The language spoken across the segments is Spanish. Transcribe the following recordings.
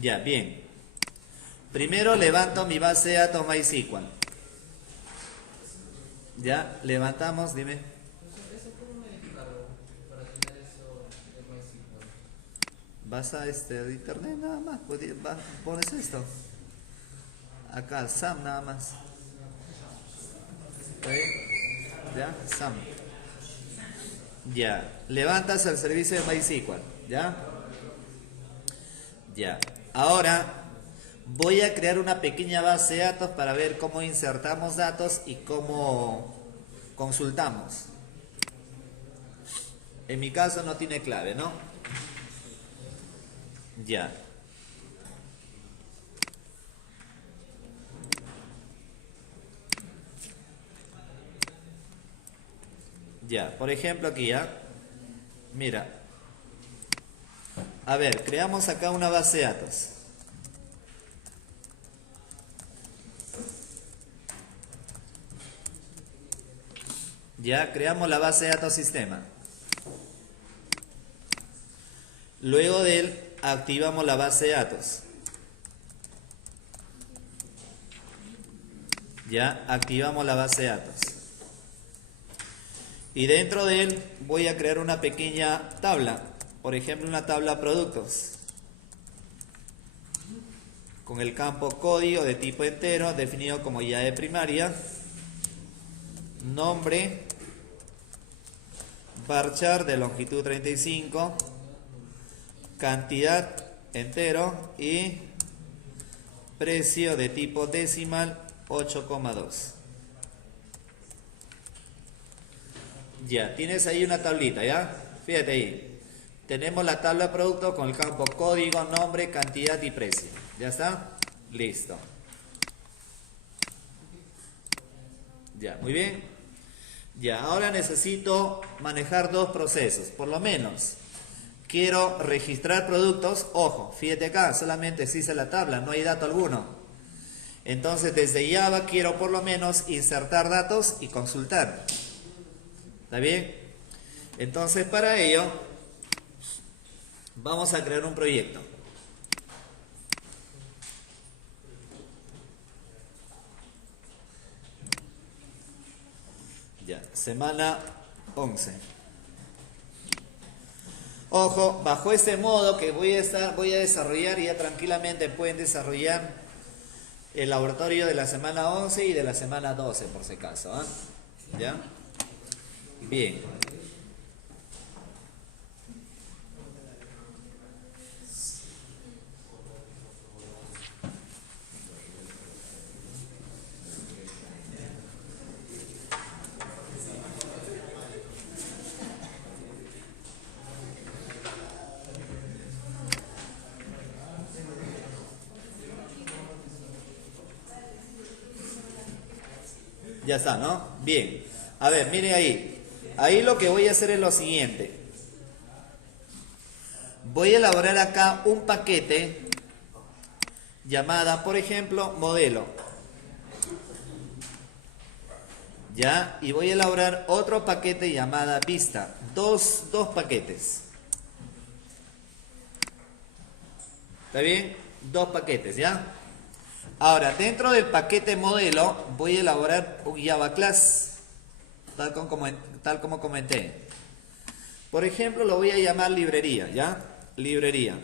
Ya, bien. Primero levanto mi base de datos MySQL. Ya, levantamos, dime. ¿Eso cómo me descargo para tener eso de MySQL? Vas a internet nada más, pones esto. Acá, SAM nada más. ¿Está bien? ¿Ya? SAM. Ya. Levantas el servicio de MySQL. ¿Ya? Ya. Ahora voy a crear una pequeña base de datos para ver cómo insertamos datos y cómo consultamos. En mi caso no tiene clave, ¿no? Ya. Ya. Por ejemplo aquí, ¿ya? Mira. A ver, creamos acá una base de datos. Ya creamos la base de datos sistema. Luego de él activamos la base de datos. Ya activamos la base de datos. Y dentro de él voy a crear una pequeña tabla. Por ejemplo, una tabla productos. Con el campo código de tipo entero definido como llave primaria. Nombre. Varchar de longitud 35. Cantidad entero y precio de tipo decimal 8,2. Ya, tienes ahí una tablita, ¿ya? Fíjate ahí. Tenemos la tabla de producto con el campo código, nombre, cantidad y precio. ¿Ya está? Listo. Ya, muy bien. Ya, ahora necesito manejar dos procesos, por lo menos. Quiero registrar productos, ojo, fíjate acá, solamente existe la tabla, no hay dato alguno. Entonces desde Java quiero por lo menos insertar datos y consultar. ¿Está bien? Entonces para ello vamos a crear un proyecto. Ya, semana 11. Ojo, bajo este modo que voy a desarrollar, y ya tranquilamente pueden desarrollar el laboratorio de la semana 11 y de la semana 12 por si acaso, ¿ah? ¿Ya? Bien. Ya está, ¿no? Bien. A ver, mire ahí. Ahí lo que voy a hacer es lo siguiente. Voy a elaborar acá un paquete llamada, por ejemplo, modelo. ¿Ya? Y voy a elaborar otro paquete llamada vista. Dos paquetes. ¿Está bien? Dos paquetes, ¿ya? Ahora, dentro del paquete modelo voy a elaborar un Java Class, tal como comenté. Por ejemplo, lo voy a llamar librería, ¿ya? Librería.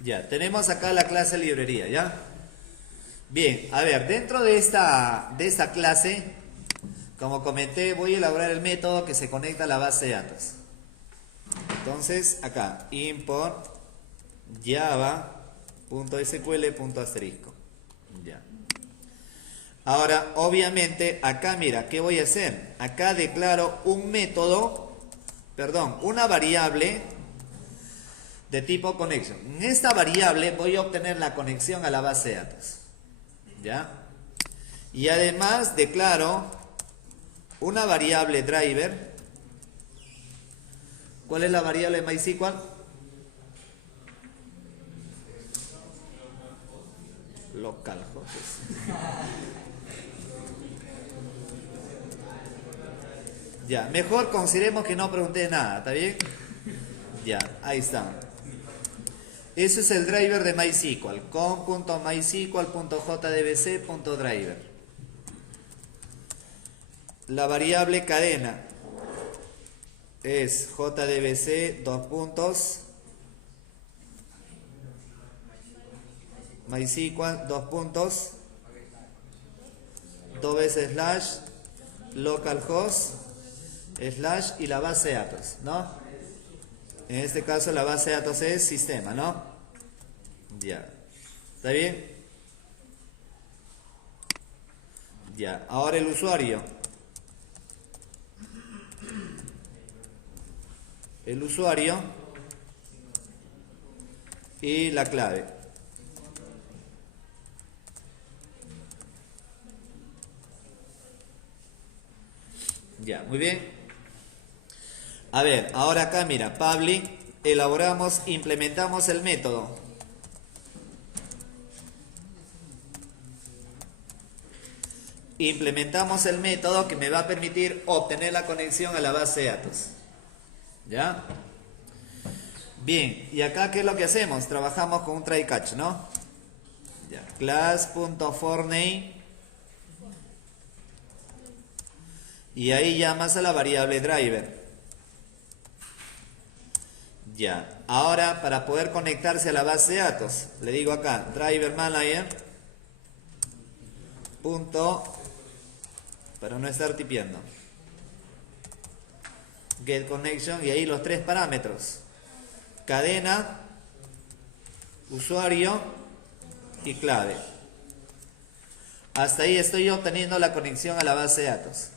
Ya, tenemos acá la clase librería, ¿ya? Bien, a ver, dentro de esta clase, como comenté, voy a elaborar el método que se conecta a la base de datos. Entonces, acá, import java.sql.asterisco. Ya. Ahora, obviamente, acá mira, ¿qué voy a hacer? Acá declaro un método, perdón, una variable de tipo connection. En esta variable voy a obtener la conexión a la base de datos. ¿Ya? Y además declaro una variable driver. ¿Cuál es la variable de MySQL? Localhost. Ya, mejor consideremos que no pregunté nada, ¿está bien? Ya, ahí está. Ese es el driver de MySQL, com.mysql.jdbc.driver. La variable cadena es jdbc MySQL dos veces slash localhost slash y la base de datos, ¿no? En este caso la base de datos es sistema, ¿no? Ya. ¿Está bien? Ya. Ahora el usuario. El usuario y la clave. Ya, muy bien. A ver, ahora acá mira, public, elaboramos, implementamos el método. Implementamos el método que me va a permitir obtener la conexión a la base de datos. ¿Ya? Bien, y acá ¿qué es lo que hacemos? Trabajamos con un try catch, ¿no? Ya, class.forName. Y ahí llamas a la variable driver. Ya, ahora para poder conectarse a la base de datos, le digo acá, driver manager, punto, para no estar tipeando, get connection, y ahí los tres parámetros, cadena, usuario y clave. Hasta ahí estoy obteniendo la conexión a la base de datos.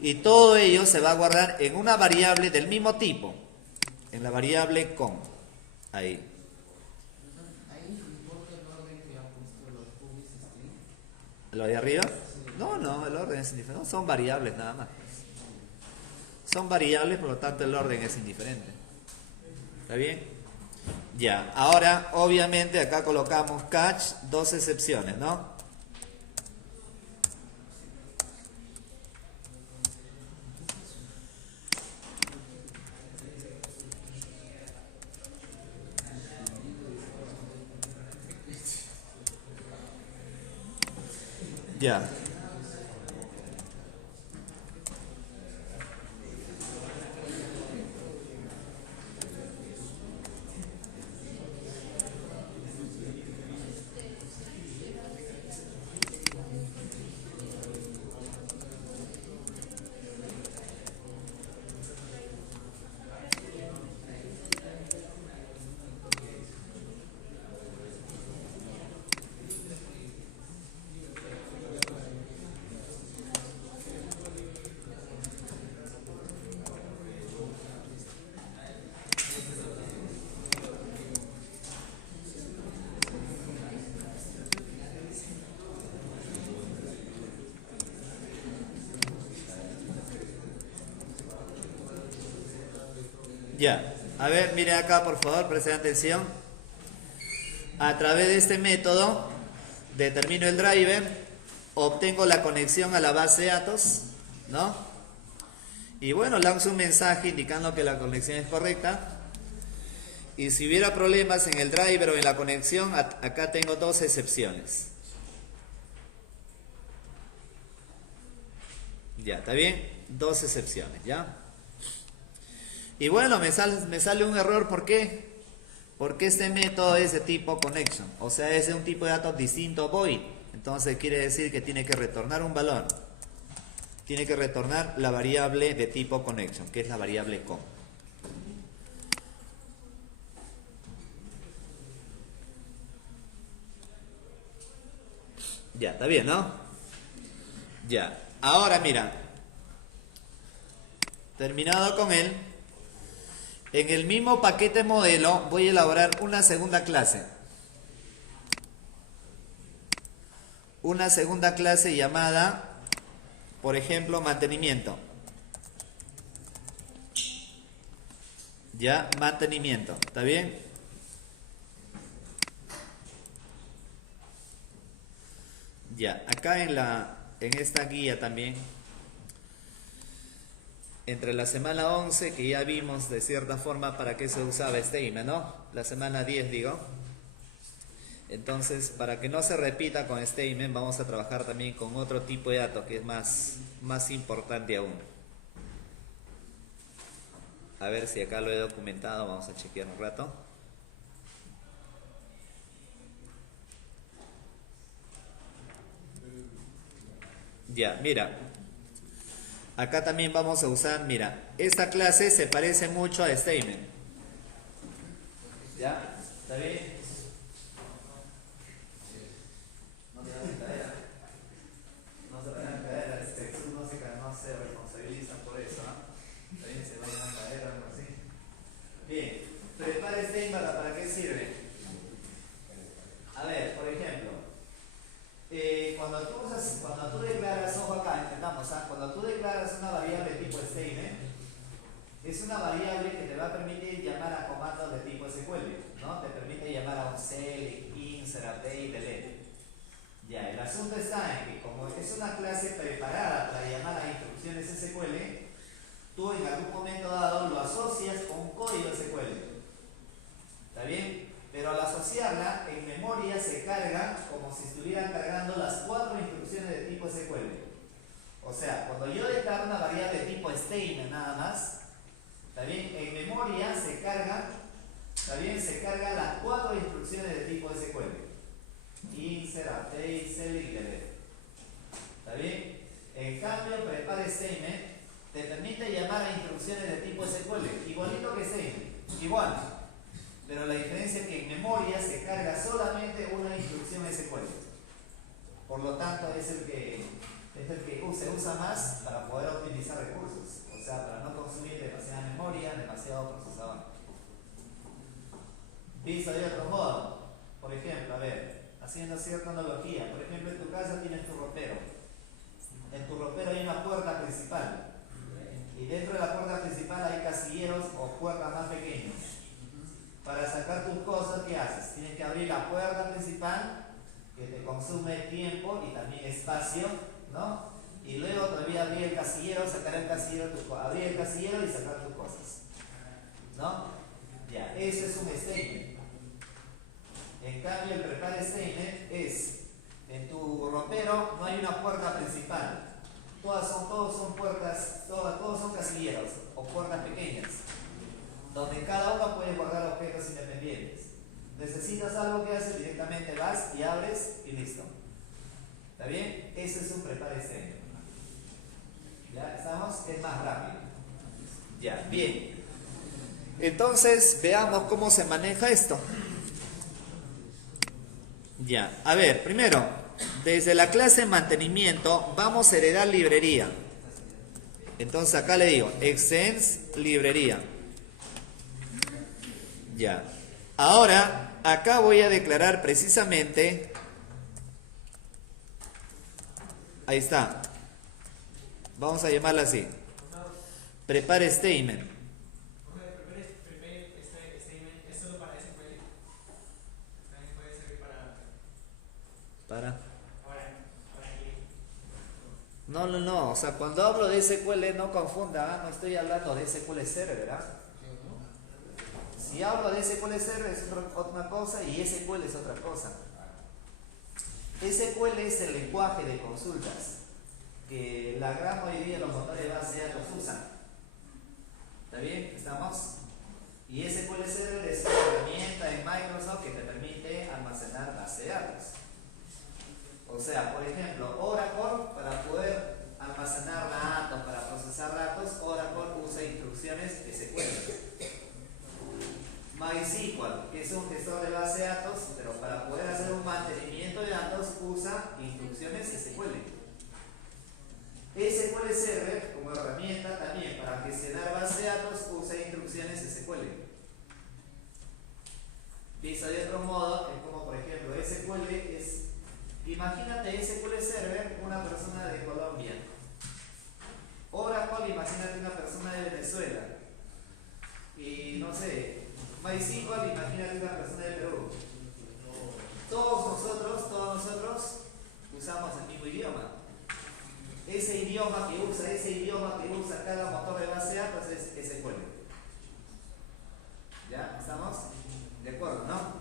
Y todo ello se va a guardar en una variable del mismo tipo. En la variable com. Ahí. ¿Lo de arriba? No, no, el orden es indiferente. No, son variables nada más. Son variables, por lo tanto el orden es indiferente. ¿Está bien? Ya, ahora obviamente acá colocamos catch, dos excepciones, ¿no? Ya. Ya, a ver, mire acá por favor, presten atención. A través de este método determino el driver, obtengo la conexión a la base de datos, ¿no? Y bueno, lanzo un mensaje indicando que la conexión es correcta. Y si hubiera problemas en el driver o en la conexión, acá tengo dos excepciones. Ya, ¿está bien? Dos excepciones, ¿ya? Y bueno, me sale un error, ¿por qué? Porque este método es de tipo connection, o sea, es de un tipo de datos distinto a void. Entonces quiere decir que tiene que retornar un valor. Tiene que retornar la variable de tipo connection, que es la variable com. Ya, está bien, ¿no? Ya, ahora mira, terminado con él, En el mismo paquete modelo voy a elaborar una segunda clase. Una segunda clase llamada, por ejemplo, mantenimiento. Ya, mantenimiento. ¿Está bien? Ya, acá en esta guía también, entre la semana 11, que ya vimos de cierta forma para qué se usaba statement, ¿no? La semana 10, digo. Entonces, para que no se repita con statement, vamos a trabajar también con otro tipo de datos que es más importante aún. A ver si acá lo he documentado, vamos a chequear un rato. Ya, mira. Acá también vamos a usar, mira, esta clase se parece mucho a statement. ¿Ya? ¿Está bien? No te vas a caer. No se vayan a caer, no se responsabilizan por eso, ¿no? También se vayan a caer o algo así. Bien, prepara statement, ¿para qué sirve? A ver, por ejemplo, cuando tú declaras, ojo acá, entendamos, cuando tú declaras una variable tipo statement, es una variable que te va a permitir llamar a comandos de tipo SQL, ¿no? Te permite llamar a un select, insert, update, delete. Ya, el asunto está en que como es una clase preparada para llamar a instrucciones SQL, tú en algún momento dado lo asocias con un código SQL. ¿Está bien? Pero al asociarla, en memoria se carga como si estuvieran cargando las 4 instrucciones de tipo SQL. O sea, cuando yo declaro una variable de tipo statement nada más, ¿está bien? En memoria se carga, ¿está bien? Se cargan las 4 instrucciones de tipo SQL. Insert, update, select y delete. ¿Está bien? En cambio, prepare statement te permite llamar a instrucciones de tipo SQL, igualito que statement, igual. Pero la diferencia es que en memoria se carga solamente una instrucción SQL. Por lo tanto, es el que se usa más para poder optimizar recursos. O sea, para no consumir demasiada memoria, demasiado procesador. Visto de otro modo, por ejemplo, a ver, haciendo cierta analogía. Por ejemplo, en tu casa tienes tu ropero. En tu ropero hay una puerta principal. Y dentro de la puerta principal hay casilleros o puertas más pequeñas. Para sacar tus cosas, ¿qué haces? Tienes que abrir la puerta principal, que te consume tiempo y también espacio, ¿no? Y luego todavía abrir el casillero, sacar el casillero, abrir el casillero y sacar tus cosas, ¿no? Ya, eso es un statement. En cambio, el prepare statement es, en tu ropero no hay una puerta principal. Todos son puertas, todos son casilleros o puertas pequeñas, donde cada uno puede guardar objetos independientes. Necesitas algo que haces, directamente vas y abres y listo. ¿Está bien? Ese es un prepare statement. ¿Ya estamos? Es más rápido. Ya, bien. Entonces, veamos cómo se maneja esto. Ya, a ver, primero, desde la clase mantenimiento vamos a heredar librería. Entonces acá le digo, extends librería. Ya. Ahora, acá voy a declarar precisamente, ahí está, vamos a llamarla así, prepare statement. ¿Es solo para SQL? También puede servir Para. para que... No, o sea, cuando hablo de SQL no confunda, no estoy hablando de SQL Server, ¿verdad? Si hablo de SQL Server es otra cosa y SQL es otra cosa. SQL es el lenguaje de consultas que la gran mayoría de los motores de base de datos usan. ¿Está bien? ¿Estamos? Y SQL Server es una herramienta en Microsoft que te permite almacenar base de datos. O sea, por ejemplo, Oracle, para poder almacenar datos, para procesar datos, Oracle usa instrucciones SQL. MySQL, que es un gestor de base de datos, pero para poder hacer un mantenimiento de datos usa instrucciones SQL. SQL SQL Server, como herramienta también para gestionar base de datos, usa instrucciones SQL. Dicho de otro modo, es como por ejemplo, SQL es, imagínate SQL Server, una persona de Colombia. Oracle, imagínate una persona de Venezuela. Y no sé, MySQL, imagínate una persona de Perú. Todos nosotros usamos el mismo idioma. Ese idioma que usa cada motor de base de datos es SQL. ¿Ya? ¿Estamos? ¿De acuerdo, no?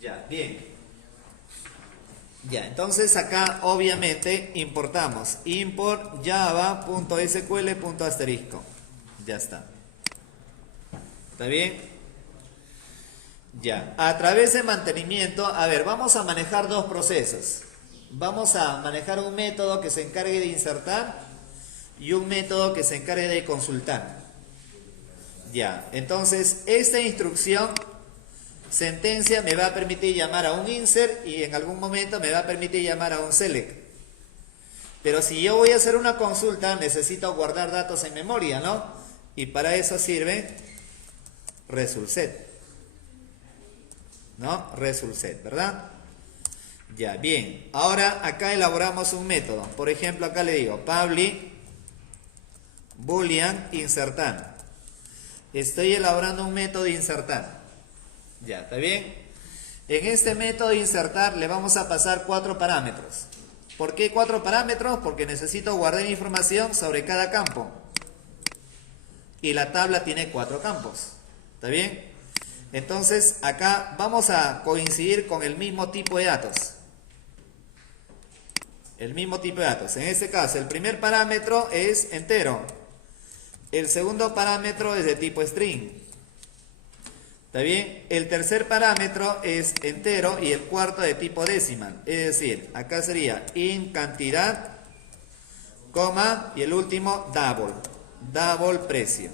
Ya, bien. Ya, entonces acá obviamente importamos import java.sql.asterisco. Ya está. ¿Está bien? Ya, a través de mantenimiento, a ver, vamos a manejar dos procesos. Vamos a manejar un método que se encargue de insertar y un método que se encargue de consultar. Ya, entonces esta instrucción sentencia me va a permitir llamar a un insert y en algún momento me va a permitir llamar a un select. Pero si yo voy a hacer una consulta, necesito guardar datos en memoria, ¿no? Y para eso sirve resultSet. ¿No? resultSet, ¿verdad? Ya, bien. Ahora acá elaboramos un método. Por ejemplo, acá le digo public boolean insertar. Estoy elaborando un método de insertar. Ya, ¿está bien? En este método de insertar le vamos a pasar 4 parámetros. ¿Por qué 4 parámetros? Porque necesito guardar información sobre cada campo. Y la tabla tiene 4 campos. ¿Está bien? Entonces, acá vamos a coincidir con el mismo tipo de datos. El mismo tipo de datos. En este caso, el primer parámetro es entero. El segundo parámetro es de tipo string. ¿Está bien? El tercer parámetro es entero y el cuarto de tipo decimal. Es decir, acá sería int cantidad, coma, y el último double. Double precio.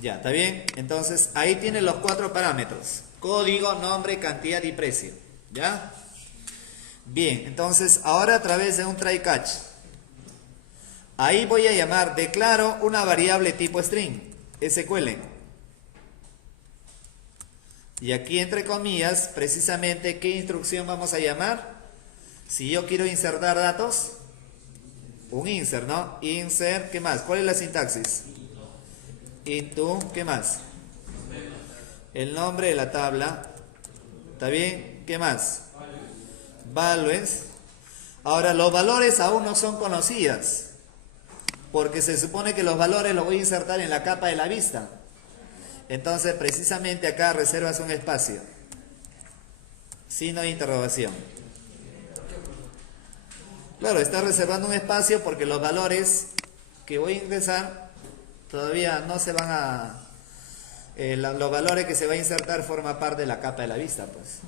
Ya, ¿está bien? Entonces, ahí tienen los 4 parámetros. Código, nombre, cantidad y precio. ¿Ya? Bien, entonces, ahora a través de un try catch. Ahí voy a llamar, declaro una variable tipo string, SQL. Y aquí entre comillas, precisamente, ¿qué instrucción vamos a llamar? Si yo quiero insertar datos, un insert, ¿no? Insert, ¿qué más? ¿Cuál es la sintaxis? Into, ¿qué más? El nombre de la tabla. ¿Está bien? ¿Qué más? Values. Ahora, los valores aún no son conocidas, porque se supone que los valores los voy a insertar en la capa de la vista. Entonces, precisamente acá reservas un espacio. Signo de interrogación. Claro, estás reservando un espacio porque los valores que voy a ingresar todavía no se van a... los valores que se va a insertar forman parte de la capa de la vista, pues.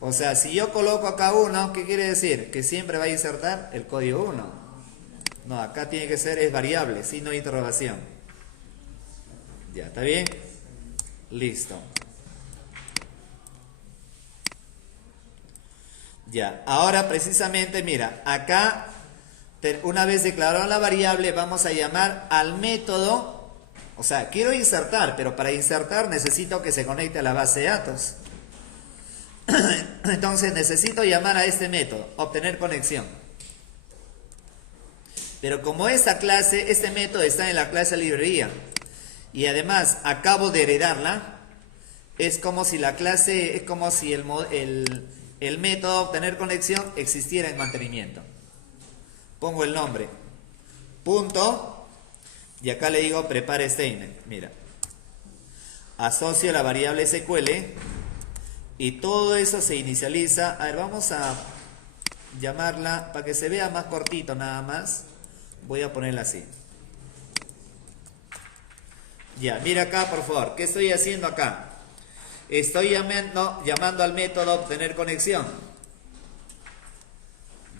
O sea, si yo coloco acá 1, ¿qué quiere decir? Que siempre va a insertar el código 1. No, acá tiene que ser, es variable, signo de interrogación. Ya, ¿está bien? Listo. Ya, ahora precisamente, mira, acá, una vez declarada la variable, vamos a llamar al método. O sea, quiero insertar, pero para insertar necesito que se conecte a la base de datos. Entonces necesito llamar a este método, obtener conexión. Pero como esta clase, este método está en la clase librería y además acabo de heredarla, es como si la clase, es como si el método obtener conexión existiera en mantenimiento. Pongo el nombre, punto, y acá le digo prepare statement. Mira, asocio la variable SQL y todo eso se inicializa. A ver, vamos a llamarla para que se vea más cortito nada más. Voy a ponerla así. Ya, mira acá por favor, ¿qué estoy haciendo acá? Estoy llamando al método obtener conexión.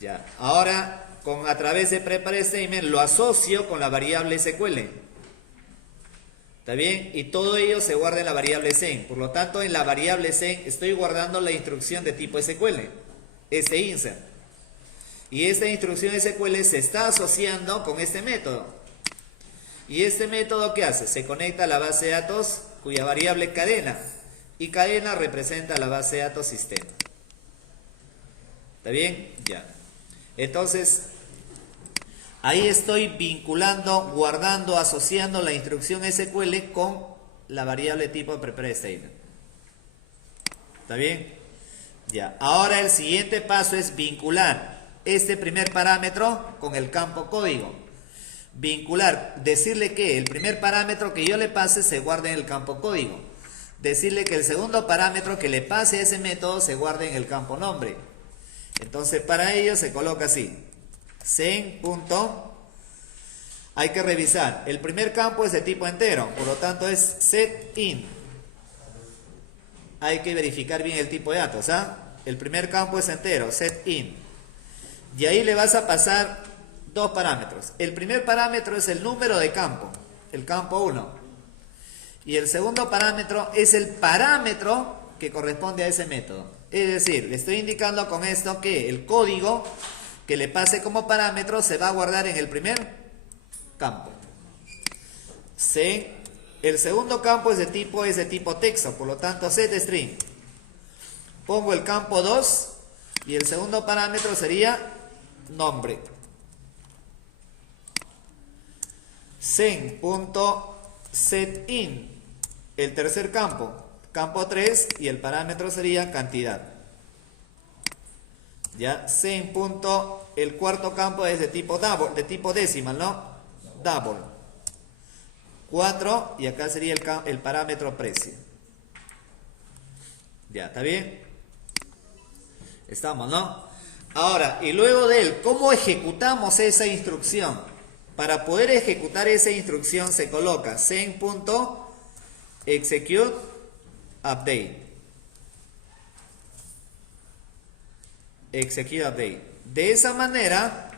Ya, ahora a través de prepare statement lo asocio con la variable SQL. ¿Está ¿Está bien? Y todo ello se guarda en la variable sen. Por lo tanto, en la variable sen estoy guardando la instrucción de tipo SQL, insert. Y esta instrucción SQL se está asociando con este método. ¿Y este método qué hace? Se conecta a la base de datos cuya variable es cadena. Y cadena representa la base de datos sistema. ¿Está bien? Ya. Entonces, ahí estoy vinculando, guardando, asociando la instrucción SQL con la variable tipo de prepare statement. ¿Está bien? Ya. Ahora el siguiente paso es vincular este primer parámetro con el campo código. Vincular, decirle que el primer parámetro que yo le pase se guarde en el campo código. Decirle que el segundo parámetro que le pase a ese método se guarde en el campo nombre. Entonces para ello se coloca así. Sen. Hay que revisar. El primer campo es de tipo entero, por lo tanto es setIn. Hay que verificar bien el tipo de datos, ¿ah? El primer campo es entero, setIn. Y ahí le vas a pasar dos parámetros. El primer parámetro es el número de campo, el campo 1. Y el segundo parámetro es el parámetro que corresponde a ese método. Es decir, le estoy indicando con esto que el código que le pase como parámetro se va a guardar en el primer campo. El segundo campo es de tipo texto, por lo tanto setString. Pongo el campo 2 y el segundo parámetro sería nombre. Sen.setIn, el tercer campo, campo 3, y el parámetro sería cantidad. Ya, sen. El cuarto campo es de tipo double, de tipo decimal, ¿no? Double. 4, y acá sería el parámetro precio. Ya, ¿está bien? Estamos, ¿no? Ahora, y luego de él, ¿cómo ejecutamos esa instrucción? Para poder ejecutar esa instrucción se coloca sen.execute update. Execute update. De esa manera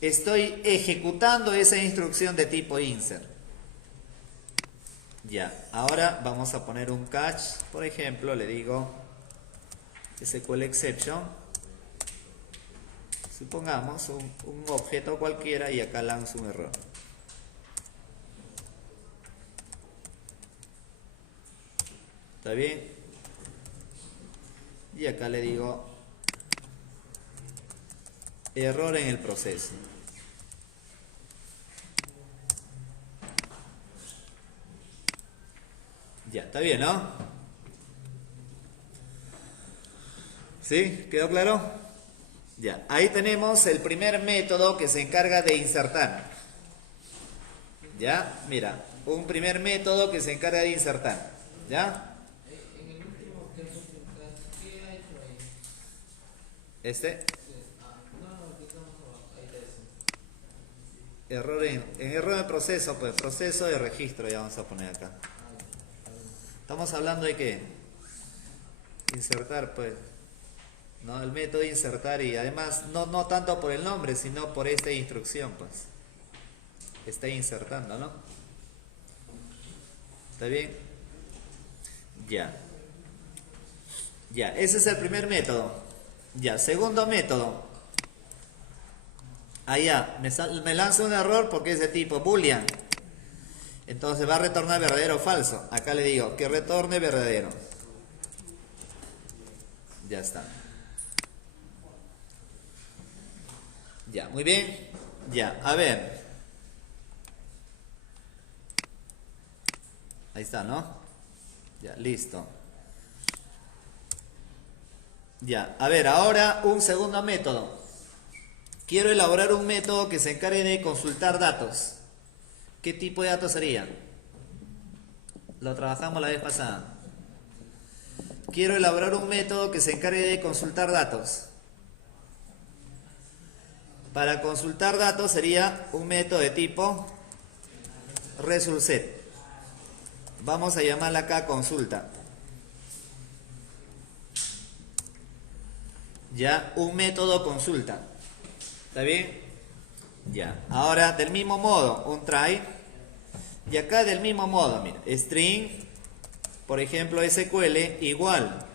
estoy ejecutando esa instrucción de tipo insert. Ya, ahora vamos a poner un catch, por ejemplo, le digo SQL exception. Supongamos un objeto cualquiera y acá lanzo un error. ¿Está bien? Y acá le digo error en el proceso. Ya, está bien, ¿no? ¿Sí? ¿Quedó claro? Ya, ahí tenemos el primer método que se encarga de insertar. Ya, mira, un primer método que se encarga de insertar. ¿Ya? En el último que hemos hecho, ¿qué ha hecho ahí? Este. No, que estamos abajo, ahí está eso. Error en error de proceso, pues proceso de registro ya vamos a poner acá. Estamos hablando de qué? Insertar, pues. ¿No? El método de insertar, y además no tanto por el nombre, sino por esta instrucción, pues. Está insertando, ¿no? ¿Está bien? Ya. Ya, ese es el primer método. Ya, segundo método. Allá, me lanza un error porque es de tipo boolean. Entonces va a retornar verdadero o falso. Acá le digo que retorne verdadero. Ya está. Ya, muy bien. Ya, a ver. Ahí está, ¿no? Ya, listo. Ya, a ver, ahora un segundo método. Quiero elaborar un método que se encargue de consultar datos. ¿Qué tipo de datos sería? Lo trabajamos la vez pasada. Quiero elaborar un método que se encargue de consultar datos. Para consultar datos sería un método de tipo resultSet. Vamos a llamarla acá consulta. Ya, un método consulta. ¿Está bien? Ya. Ahora, del mismo modo, un try. Y acá del mismo modo, mira, string, por ejemplo, SQL igual.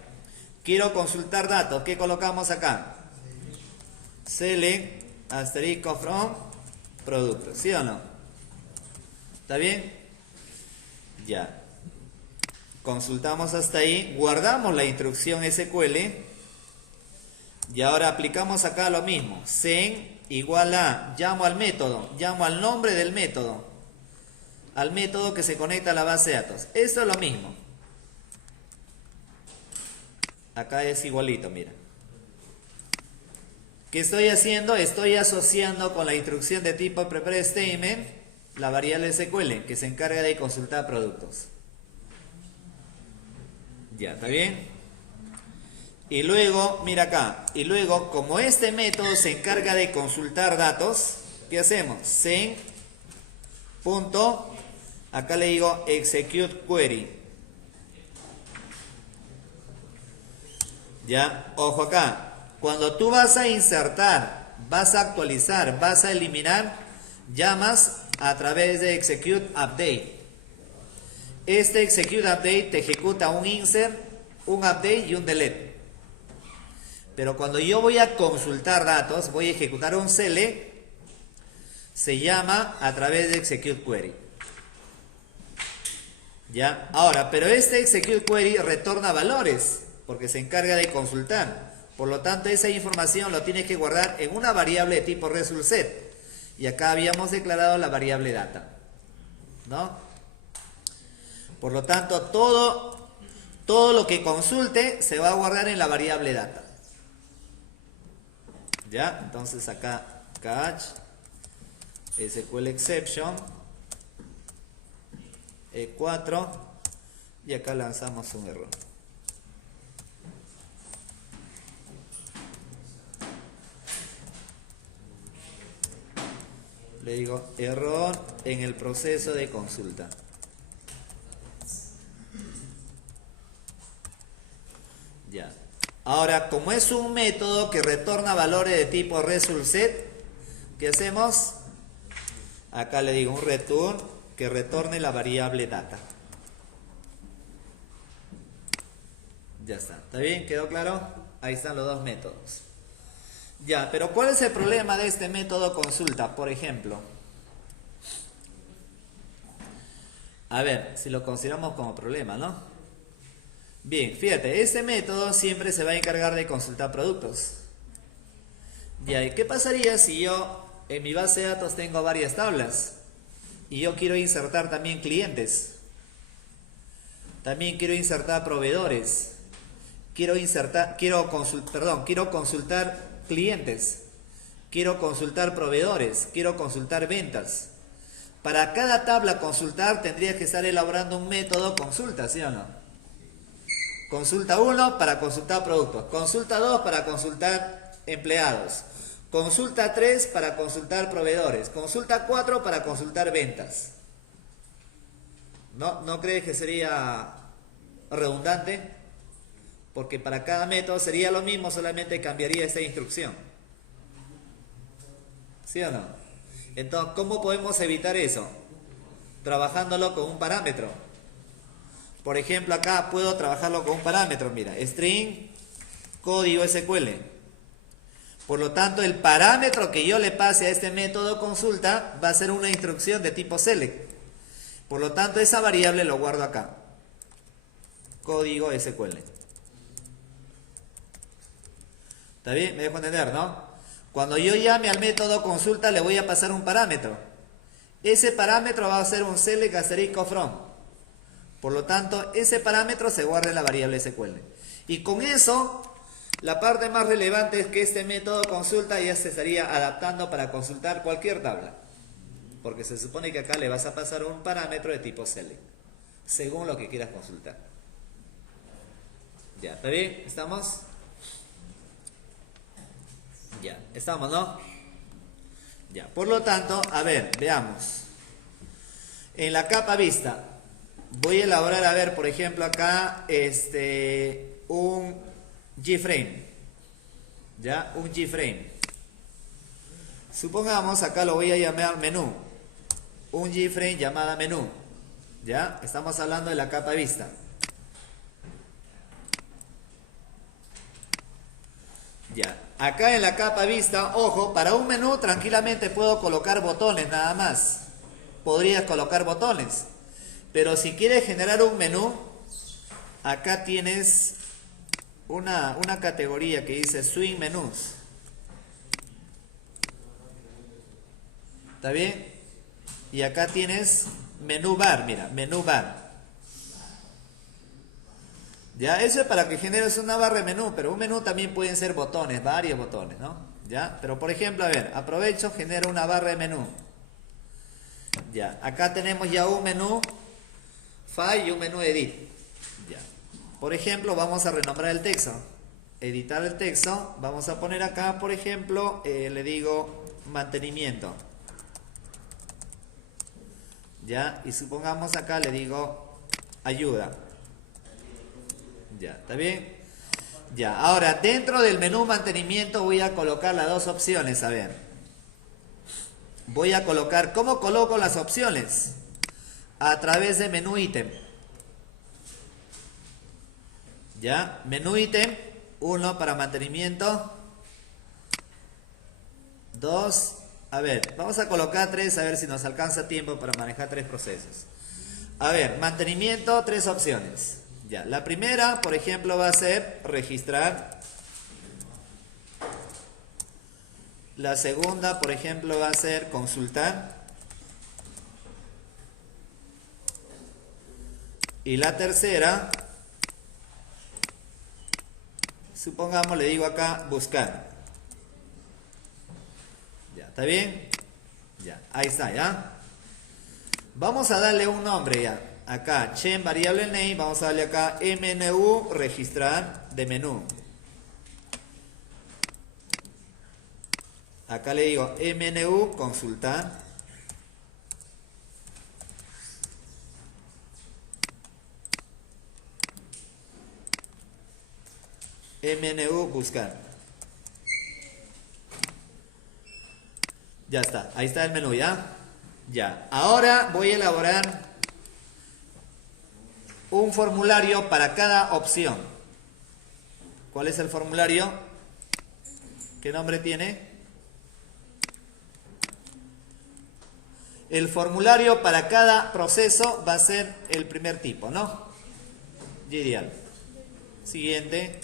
Quiero consultar datos, ¿qué colocamos acá? Select asterisco from producto, ¿sí o no? ¿Está bien? Ya. Consultamos hasta ahí, guardamos la instrucción SQL y ahora aplicamos acá lo mismo. Sen igual a, llamo al método, llamo al nombre del método, al método que se conecta a la base de datos. Eso es lo mismo. Acá es igualito, mira. ¿Qué estoy haciendo? Estoy asociando con la instrucción de tipo prepare statement la variable SQL que se encarga de consultar productos. Ya, ¿está bien? Y luego, mira acá, y luego como este método se encarga de consultar datos, ¿qué hacemos? Sen punto, acá le digo execute query. Ya, ojo acá, cuando tú vas a insertar, vas a actualizar, vas a eliminar, llamas a través de execute update. Este execute update te ejecuta un insert, un update y un delete. Pero cuando yo voy a consultar datos, voy a ejecutar un select, se llama a través de execute query. ¿Ya? Ahora, pero este execute query retorna valores, porque se encarga de consultar. Por lo tanto, esa información lo tienes que guardar en una variable de tipo resultSet. Y acá habíamos declarado la variable data, ¿no? Por lo tanto, todo lo que consulte se va a guardar en la variable data. ¿Ya? Entonces acá catch SQL exception E4 y acá lanzamos un error. Le digo error en el proceso de consulta. Ya. Ahora, como es un método que retorna valores de tipo resultSet, ¿qué hacemos? Acá le digo un return que retorne la variable data. Ya está. ¿Está bien? ¿Quedó claro? Ahí están los dos métodos. Ya, pero ¿cuál es el problema de este método consulta? Por ejemplo, a ver, si lo consideramos como problema, ¿no? Bien, fíjate, este método siempre se va a encargar de consultar productos. Ya, ¿y qué pasaría si yo en mi base de datos tengo varias tablas y yo quiero insertar también clientes? También quiero insertar proveedores. Quiero consultar clientes. Quiero consultar proveedores. Quiero consultar ventas. Para cada tabla consultar tendría que estar elaborando un método consulta, ¿sí o no? Consulta 1 para consultar productos. Consulta 2 para consultar empleados. Consulta 3 para consultar proveedores. Consulta 4 para consultar ventas. ¿No crees que sería redundante? Porque para cada método sería lo mismo, solamente cambiaría esta instrucción. ¿Sí o no? Entonces, ¿cómo podemos evitar eso? Trabajándolo con un parámetro. Por ejemplo, acá puedo trabajarlo con un parámetro, mira, string, código SQL. Por lo tanto, el parámetro que yo le pase a este método consulta va a ser una instrucción de tipo select. Por lo tanto, esa variable lo guardo acá. Código SQL. ¿Está bien? Me dejo entender, ¿no? Cuando yo llame al método consulta le voy a pasar un parámetro. Ese parámetro va a ser un select asterisco from. Por lo tanto, ese parámetro se guarda en la variable SQL. Y con eso, la parte más relevante es que este método consulta ya se estaría adaptando para consultar cualquier tabla. Porque se supone que acá le vas a pasar un parámetro de tipo select, según lo que quieras consultar. Ya, ¿está bien? ¿Estamos? Ya, estamos, ¿no? Ya, por lo tanto, a ver, veamos. En la capa vista, voy a elaborar, a ver, por ejemplo, acá, un G-frame. ¿Ya? Un G-frame. Supongamos, acá lo voy a llamar menú. un JFrame llamada menú. ¿Ya? Estamos hablando de la capa vista. Ya. Acá en la capa vista, ojo, para un menú tranquilamente puedo colocar botones nada más. Podrías colocar botones. Pero si quieres generar un menú, acá tienes una categoría que dice Swing Menús. ¿Está bien? Y acá tienes menú bar, mira, menú bar. Ya, eso es para que generes una barra de menú, pero un menú también pueden ser botones, varios botones, ¿no? Ya, pero por ejemplo, a ver, aprovecho, genero una barra de menú. Ya, acá tenemos ya un menú File y un menú Edit. Ya. Por ejemplo, vamos a renombrar el texto. Editar el texto, vamos a poner acá, por ejemplo, le digo mantenimiento. Ya, y supongamos acá le digo ayuda. Ya, ¿está bien? Ya, ahora dentro del menú mantenimiento voy a colocar las dos opciones, a ver. Voy a colocar, ¿cómo coloco las opciones? A través de menú ítem. Ya, menú ítem, 1 para mantenimiento, 2, a ver, vamos a colocar 3, a ver si nos alcanza tiempo para manejar 3 procesos. A ver, mantenimiento, 3 opciones. Ya, la primera, por ejemplo, va a ser registrar. La segunda, por ejemplo, va a ser consultar. Y la tercera, supongamos, le digo acá, buscar. Ya, ¿está bien? Ya, ahí está, ¿ya? Vamos a darle un nombre ya. Acá, Chen variable name, vamos a darle acá MNU, registrar de menú. Acá le digo MNU, consultar. MNU, buscar. Ya está, ahí está el menú, ¿ya? Ya, ahora voy a elaborar un formulario para cada opción. ¿Cuál es el formulario? ¿Qué nombre tiene? El formulario para cada proceso va a ser el primer tipo, ¿no? GDL. Siguiente.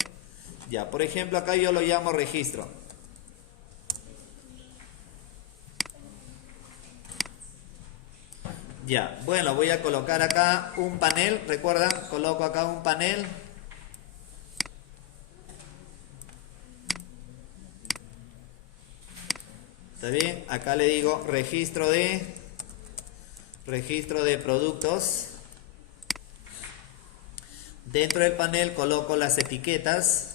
Ya, por ejemplo, acá yo lo llamo registro. Ya, bueno, voy a colocar acá un panel, ¿recuerdan? Coloco acá un panel. ¿Está bien? Acá le digo registro de productos. Dentro del panel coloco las etiquetas.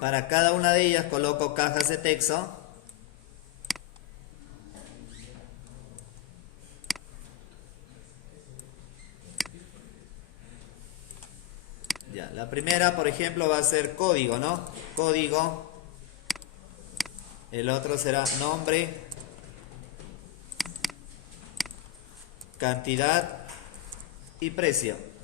Para cada una de ellas coloco cajas de texto. Ya, la primera, por ejemplo, va a ser código, ¿no? Código. El otro será nombre, cantidad y precio.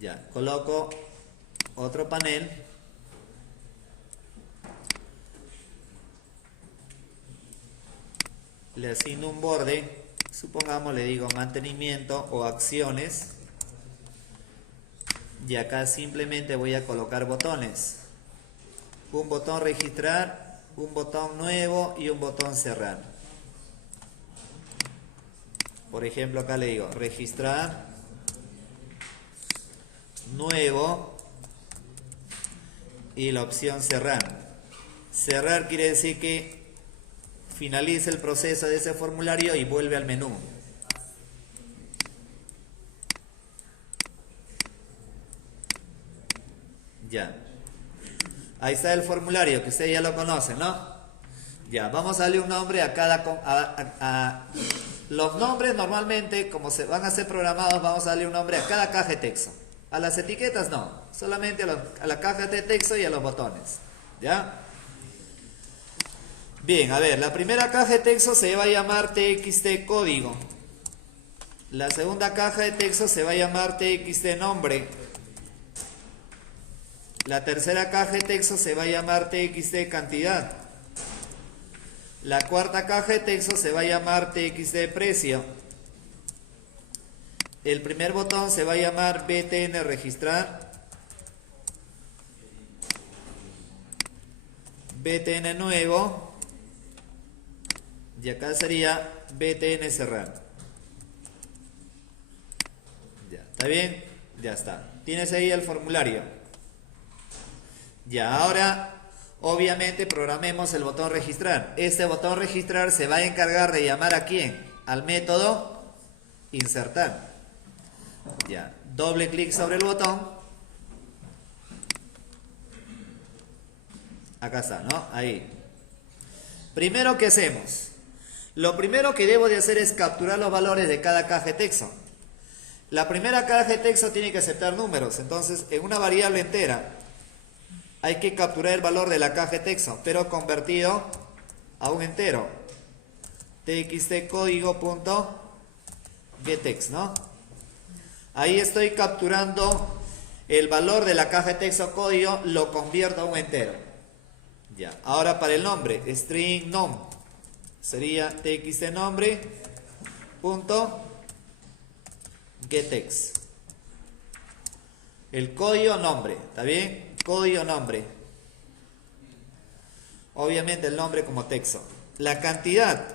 Ya, coloco otro panel. Le asigno un borde. Supongamos le digo mantenimiento o acciones. Y acá simplemente voy a colocar botones. Un botón registrar, un botón nuevo y un botón cerrar. Por ejemplo, acá le digo registrar, nuevo y la opción cerrar. Cerrar quiere decir que finaliza el proceso de ese formulario y vuelve al menú. Ya. Ahí está el formulario, que ustedes ya lo conocen, ¿no? Ya, vamos a darle un nombre a cada... los nombres normalmente, como se van a ser programados, vamos a darle un nombre a cada caja de texto. A las etiquetas no, solamente a la caja de texto y a los botones. ¿Ya? Bien, a ver, la primera caja de texto se va a llamar TXT código. La segunda caja de texto se va a llamar TXT nombre. La tercera caja de texto se va a llamar TXT cantidad. La cuarta caja de texto se va a llamar TXT precio. El primer botón se va a llamar BTN registrar. BTN nuevo. Y acá sería BTN cerrar. Ya, ¿está bien? Ya está. Tienes ahí el formulario. Ya, ahora obviamente programemos el botón registrar. Este botón registrar se va a encargar de llamar ¿a quién? Al método insertar. Ya, doble clic sobre el botón. Acá está, ¿no? Ahí. Primero, ¿qué hacemos? Lo primero que debo de hacer es capturar los valores de cada caja de texto. La primera caja de texto tiene que aceptar números. Entonces, en una variable entera hay que capturar el valor de la caja de texto, pero convertido a un entero. TXT código.getText, ¿no? Ahí estoy capturando el valor de la caja de texto código, lo convierto a un entero. Ya. Ahora para el nombre, string nom, sería TXT nombre.getText. El código nombre, ¿está bien? Código nombre. Obviamente el nombre como texto. La cantidad.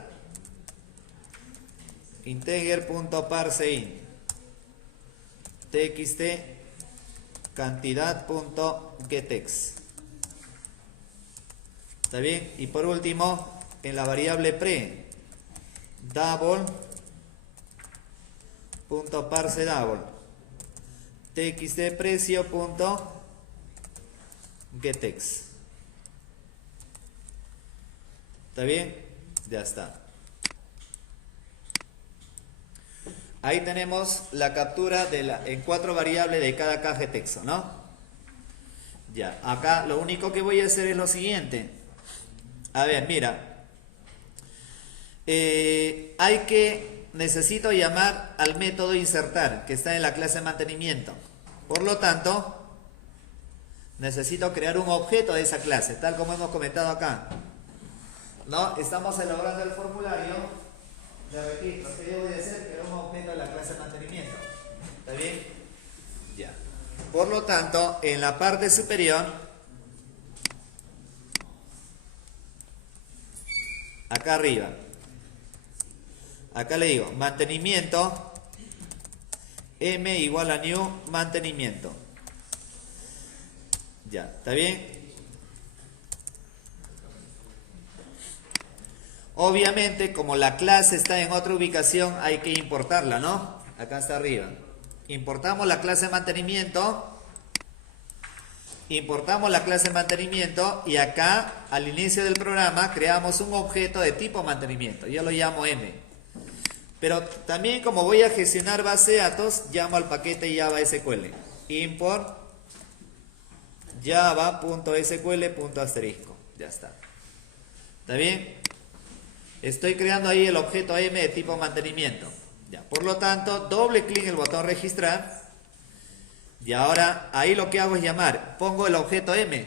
Integer.parseInt. TXT cantidad.getText. ¿Está bien? Y por último, en la variable pre, double.parseDouble. TXT precio.getText. ¿Está bien? Ya está. Ahí tenemos la captura en 4 variables de cada caja de texto, ¿no? Ya, acá lo único que voy a hacer es lo siguiente. A ver, mira. Necesito llamar al método insertar, que está en la clase de mantenimiento. Por lo tanto, necesito crear un objeto de esa clase, tal como hemos comentado acá. ¿No? Estamos elaborando el formulario de registro. ¿Qué debo de hacer? Crear un objeto de la clase de mantenimiento. ¿Está bien? Ya. Por lo tanto, en la parte superior, acá arriba, acá le digo mantenimiento, m igual a new mantenimiento. Ya, ¿está bien? Obviamente, como la clase está en otra ubicación, hay que importarla, ¿no? Acá está arriba. Importamos la clase de mantenimiento. Importamos la clase de mantenimiento y acá, al inicio del programa, creamos un objeto de tipo mantenimiento. Yo lo llamo M. Pero también, como voy a gestionar base de datos, llamo al paquete Java SQL. Import java.sql.asterisco. Ya está. ¿Está bien? Estoy creando ahí el objeto M de tipo mantenimiento. Ya, por lo tanto, doble clic en el botón registrar. Y ahora ahí lo que hago es llamar. Pongo el objeto M.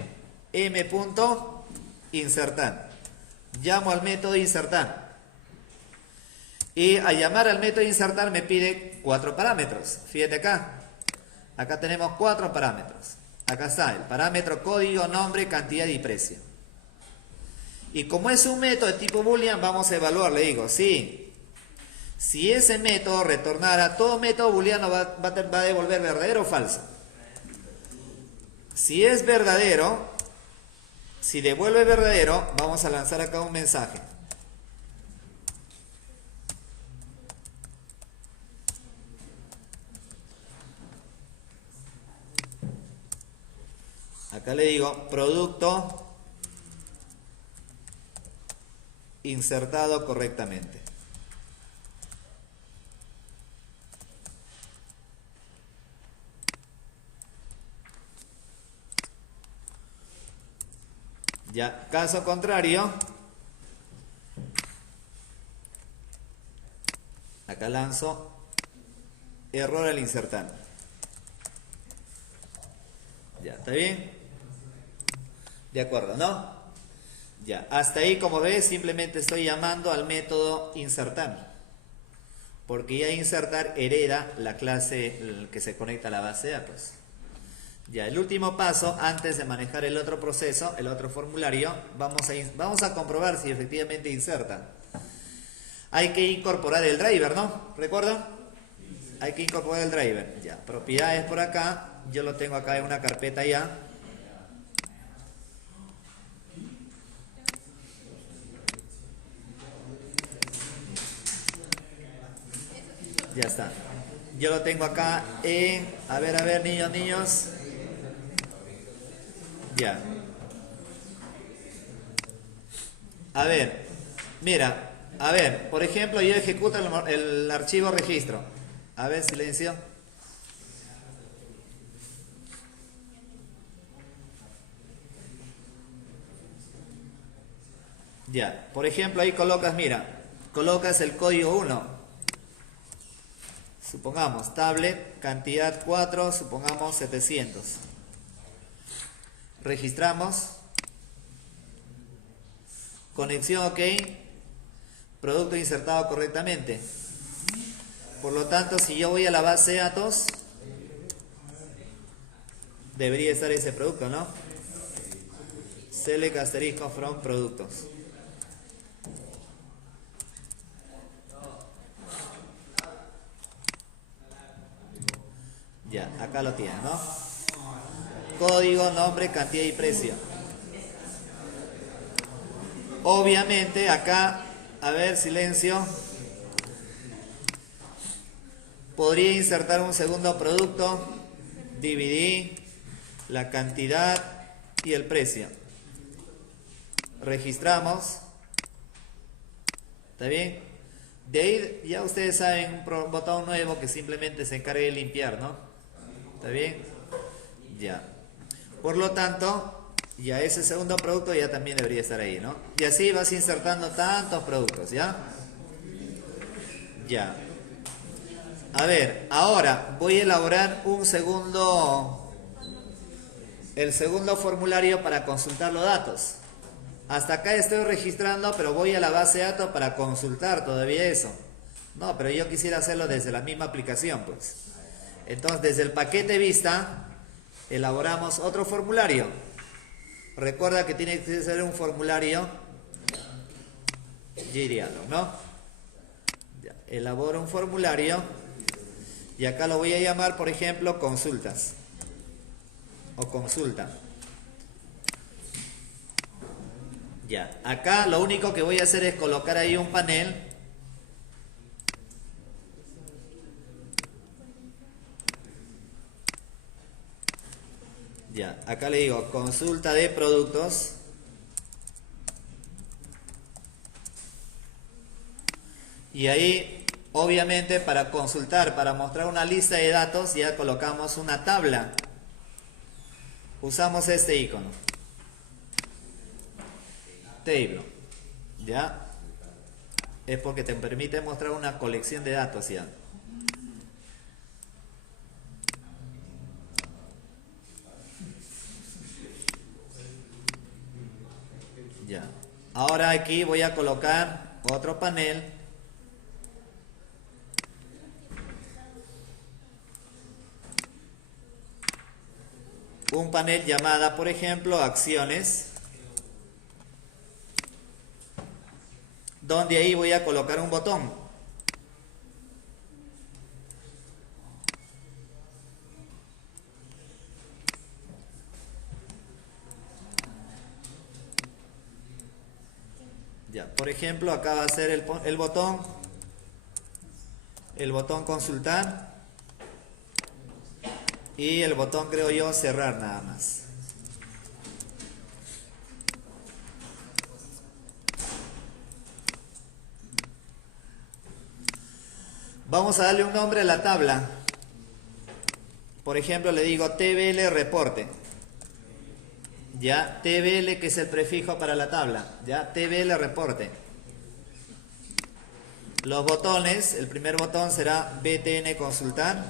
M.insertar. Llamo al método insertar. Y al llamar al método insertar me pide 4 parámetros. Fíjate acá. Acá tenemos 4 parámetros. Acá está el parámetro código, nombre, cantidad y precio. Y como es un método de tipo boolean, vamos a evaluar. Le digo, si ese método retornara, todo método booleano va a devolver verdadero o falso. Si es verdadero, Si devuelve verdadero, vamos a lanzar acá un mensaje. Acá le digo producto insertado correctamente. Ya, caso contrario, acá lanzo error al insertar. Ya, ¿está bien? De acuerdo, ¿no? Ya, hasta ahí, como ves, simplemente estoy llamando al método insertar. Porque ya insertar hereda la clase que se conecta a la base de datos. Ya, el último paso, antes de manejar el otro proceso, el otro formulario, vamos a comprobar si efectivamente inserta. Hay que incorporar el driver, ¿no? ¿Recuerdan? Hay que incorporar el driver. Ya, propiedades por acá. Yo lo tengo acá en una carpeta ya. Ya está. Yo lo tengo acá en... A ver, niños. Ya. A ver, mira. A ver, por ejemplo, yo ejecuto el archivo registro. A ver, silencio. Ya, por ejemplo, ahí colocas, mira, colocas el código 1. Supongamos, tablet, cantidad 4, supongamos 700. Registramos. Conexión OK. Producto insertado correctamente. Por lo tanto, si yo voy a la base de datos, debería estar ese producto, ¿no? Select asterisco from productos. Ya, acá lo tienen, ¿no? Código, nombre, cantidad y precio. Obviamente acá, a ver, silencio. Podría insertar un segundo producto, dividí la cantidad y el precio. Registramos. ¿Está bien? De ahí ya ustedes saben un botón nuevo que simplemente se encarga de limpiar, ¿no? ¿Está bien? Ya. Por lo tanto, ya ese segundo producto ya también debería estar ahí, ¿no? Y así vas insertando tantos productos, ¿ya? Ya. A ver, ahora voy a elaborar el segundo formulario para consultar los datos. Hasta acá estoy registrando, pero voy a la base de datos para consultar todavía eso. No, pero yo quisiera hacerlo desde la misma aplicación, pues. Entonces, desde el paquete vista, elaboramos otro formulario. Recuerda que tiene que ser un formulario JDialog, ¿no? Ya, elaboro un formulario y acá lo voy a llamar, por ejemplo, consultas o consulta. Ya, acá lo único que voy a hacer es colocar ahí un panel. Ya, acá le digo consulta de productos. Y ahí, obviamente, para consultar, para mostrar una lista de datos, ya colocamos una tabla. Usamos este icono. Table. ¿Ya? Es porque te permite mostrar una colección de datos ya. Ya. Ahora aquí voy a colocar otro panel. Un panel llamada, por ejemplo, acciones. Donde ahí voy a colocar un botón. Ya, por ejemplo, acá va a ser el botón consultar y el botón, creo yo, cerrar nada más. Vamos a darle un nombre a la tabla. Por ejemplo, le digo TBL reporte. Ya, TBL, que es el prefijo para la tabla. Ya, TBL reporte. Los botones, el primer botón será BTN consultar.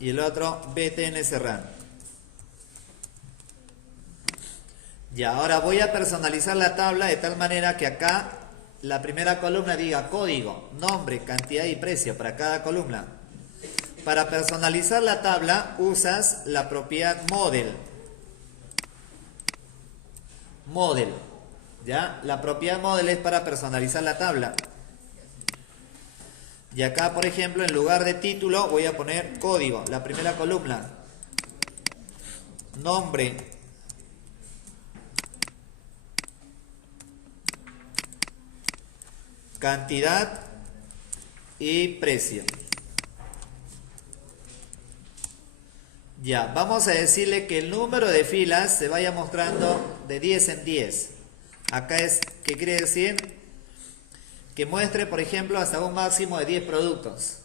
Y el otro BTN cerrar. Ya, ahora voy a personalizar la tabla de tal manera que acá la primera columna diga código, nombre, cantidad y precio para cada columna. Para personalizar la tabla usas la propiedad model. Model. ¿Ya? La propiedad model es para personalizar la tabla. Y acá, por ejemplo, en lugar de título voy a poner código, la primera columna. Nombre. Cantidad y precio. Ya, vamos a decirle que el número de filas se vaya mostrando de 10 en 10. Acá es, ¿qué quiere decir? Que muestre, por ejemplo, hasta un máximo de 10 productos.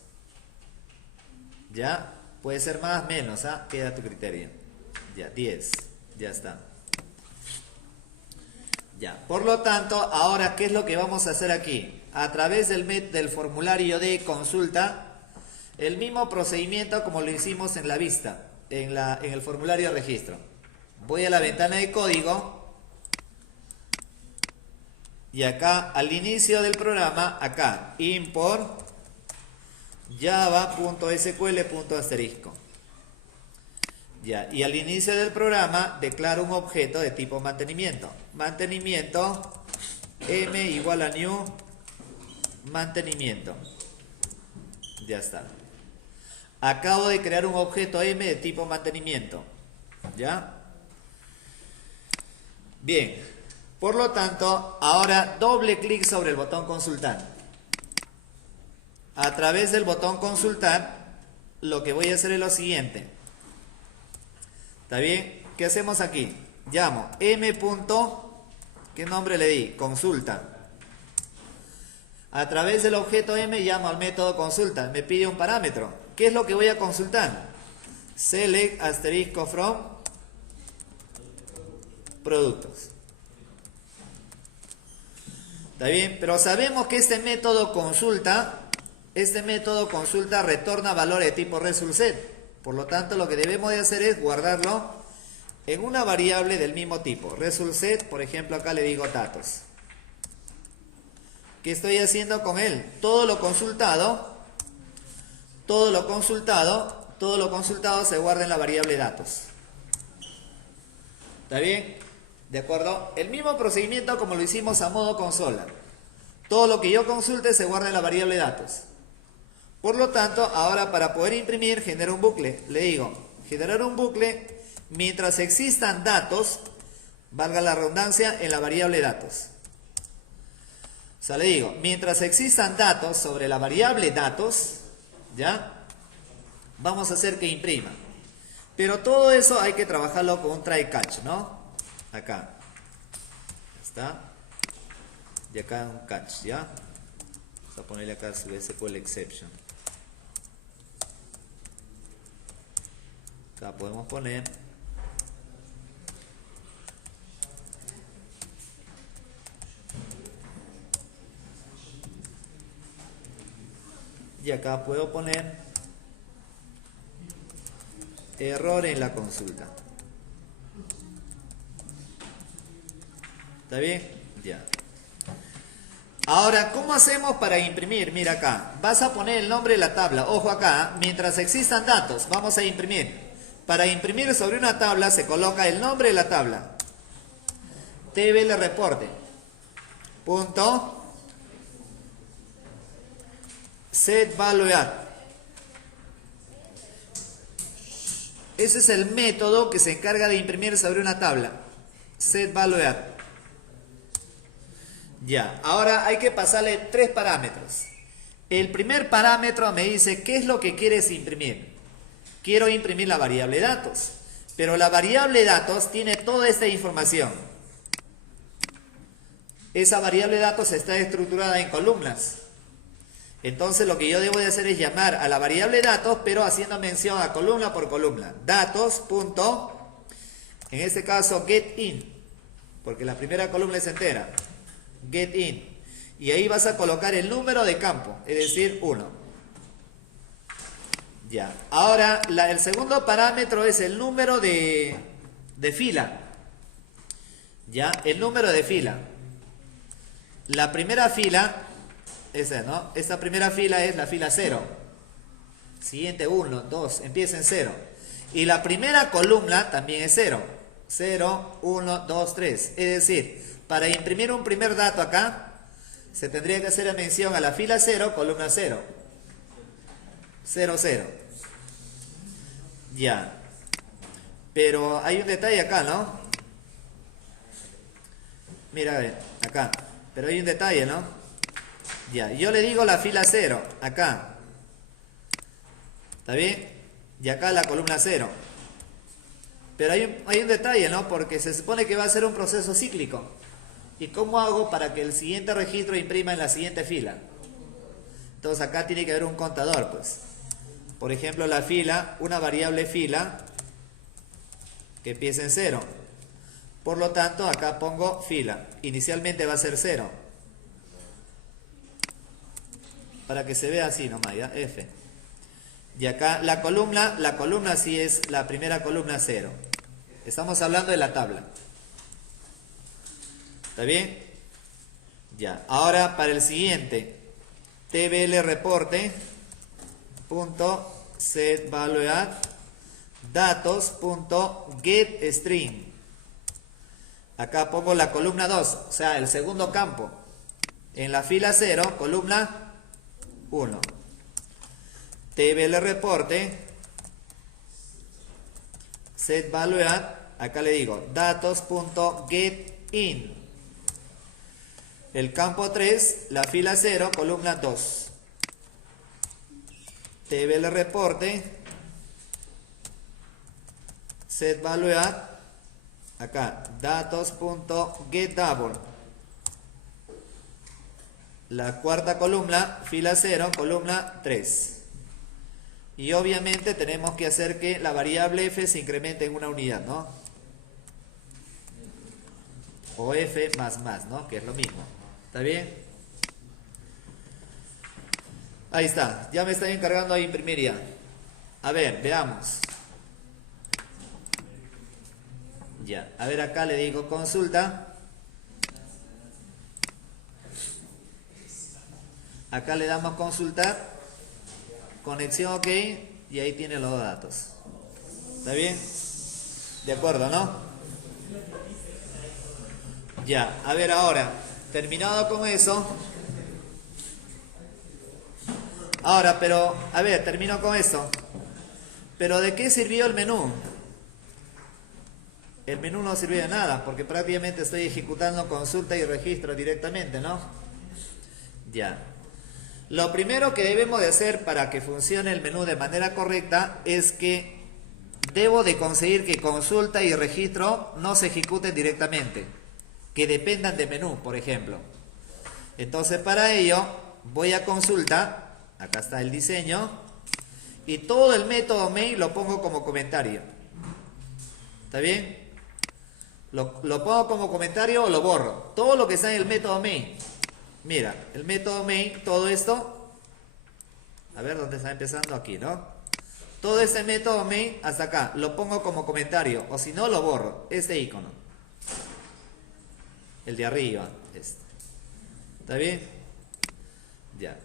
Ya, puede ser más, menos, ¿ah? Queda a tu criterio. Ya, 10, ya está. Ya, por lo tanto, ahora, ¿qué es lo que vamos a hacer aquí? A través del formulario de consulta, el mismo procedimiento como lo hicimos en la vista. En el formulario de registro. Voy a la ventana de código y acá al inicio del programa, acá import java.sql.asterisco. Ya, y al inicio del programa declaro un objeto de tipo mantenimiento. Mantenimiento m igual a new mantenimiento. Ya está. Acabo de crear un objeto M de tipo mantenimiento. ¿Ya? Bien. Por lo tanto, ahora doble clic sobre el botón consultar. A través del botón consultar, lo que voy a hacer es lo siguiente. ¿Está bien? ¿Qué hacemos aquí? Llamo M. ¿Qué nombre le di? Consulta. A través del objeto M llamo al método consulta. Me pide un parámetro. ¿Qué es lo que voy a consultar? Select asterisco from productos. ¿Está bien? Pero sabemos que este método consulta retorna valores de tipo resultSet. Por lo tanto, lo que debemos de hacer es guardarlo en una variable del mismo tipo. resultSet, por ejemplo, acá le digo datos. ¿Qué estoy haciendo con él? Todo lo consultado se guarda en la variable datos. ¿Está bien? ¿De acuerdo? El mismo procedimiento como lo hicimos a modo consola. Todo lo que yo consulte se guarda en la variable datos. Por lo tanto, ahora para poder imprimir, genero un bucle. Le digo, generar un bucle mientras existan datos, valga la redundancia, en la variable datos. O sea, le digo, mientras existan datos sobre la variable datos, ¿ya? Vamos a hacer que imprima. Pero todo eso hay que trabajarlo con un try catch, ¿no? Acá. ¿Está? Y acá un catch, ¿ya? Vamos a ponerle acá su SQL exception. Acá podemos poner y acá puedo poner error en la consulta. ¿Está bien? Ya. Ahora, ¿cómo hacemos para imprimir? Mira acá, vas a poner el nombre de la tabla. Ojo acá, mientras existan datos, vamos a imprimir. Para imprimir sobre una tabla se coloca el nombre de la tabla. TBL reporte. Punto. Set value at. Ese es el método que se encarga de imprimir sobre una tabla. setValueAdd. Ya, ahora hay que pasarle 3 parámetros. El primer parámetro me dice qué es lo que quieres imprimir. Quiero imprimir la variable datos, pero la variable datos tiene toda esta información. Esa variable datos está estructurada en columnas. Entonces lo que yo debo de hacer es llamar a la variable datos, pero haciendo mención a columna por columna. Datos, punto, en este caso getIn, porque la primera columna es entera. GetIn. Y ahí vas a colocar el número de campo, es decir, 1. Ya. Ahora, el segundo parámetro es el número de fila. Ya, el número de fila. La primera fila, esa, ¿no? Esta primera fila es la fila 0. Siguiente 1, 2, empieza en 0. Y la primera columna también es 0. 0, 1, 2, 3. Es decir, para imprimir un primer dato acá, se tendría que hacer mención a la fila 0, columna 0. 0, 0. Ya. Pero hay un detalle acá, ¿no? Mira, a ver, acá. Pero hay un detalle, ¿no? Ya, yo le digo la fila 0, acá. ¿Está bien? Y acá la columna 0. Pero hay un detalle, ¿no? Porque se supone que va a ser un proceso cíclico. ¿Y cómo hago para que el siguiente registro imprima en la siguiente fila? Entonces acá tiene que haber un contador, pues. Por ejemplo, la fila, una variable fila que empieza en 0. Por lo tanto, acá pongo fila. Inicialmente va a ser 0. Para que se vea así nomás, ¿ya? F. Y acá la columna sí es la primera columna 0. Estamos hablando de la tabla. ¿Está bien? Ya. Ahora para el siguiente. TBL reporte. Punto setValueAdd. Datos. Punto getString. Acá pongo la columna 2. O sea, el segundo campo. En la fila 0, columna 1. TBL reporte. setValueAdd. Acá le digo datos.getIn. El campo 3, la fila 0, columna 2. TBL reporte. setValueAdd. Acá, datos.getDouble. La cuarta columna, fila 0, columna 3. Y obviamente tenemos que hacer que la variable f se incremente en una unidad, ¿no? O f más, ¿no? Que es lo mismo. ¿Está bien? Ahí está. Ya me está encargando de imprimir ya. A ver, veamos. Ya. A ver, acá le digo consulta. Acá le damos consultar. Conexión ok. Y ahí tiene los datos. ¿Está bien? De acuerdo, ¿no? Ya. A ver ahora. Terminado con eso. Ahora, pero, a ver, termino con esto. ¿Pero de qué sirvió el menú? El menú no sirvió de nada, porque prácticamente estoy ejecutando consulta y registro directamente, ¿no? Ya. Lo primero que debemos de hacer para que funcione el menú de manera correcta es que debo de conseguir que consulta y registro no se ejecuten directamente, que dependan de menú, por ejemplo. Entonces, para ello, voy a consulta, acá está el diseño, y todo el método main lo pongo como comentario. ¿Está bien? Lo pongo como comentario o lo borro. Todo lo que está en el método main. Mira, el método main, todo esto. A ver, ¿dónde está empezando? Aquí, ¿no? Todo este método main hasta acá. Lo pongo como comentario. O si no, lo borro. Este icono. El de arriba. Este. ¿Está bien? Ya.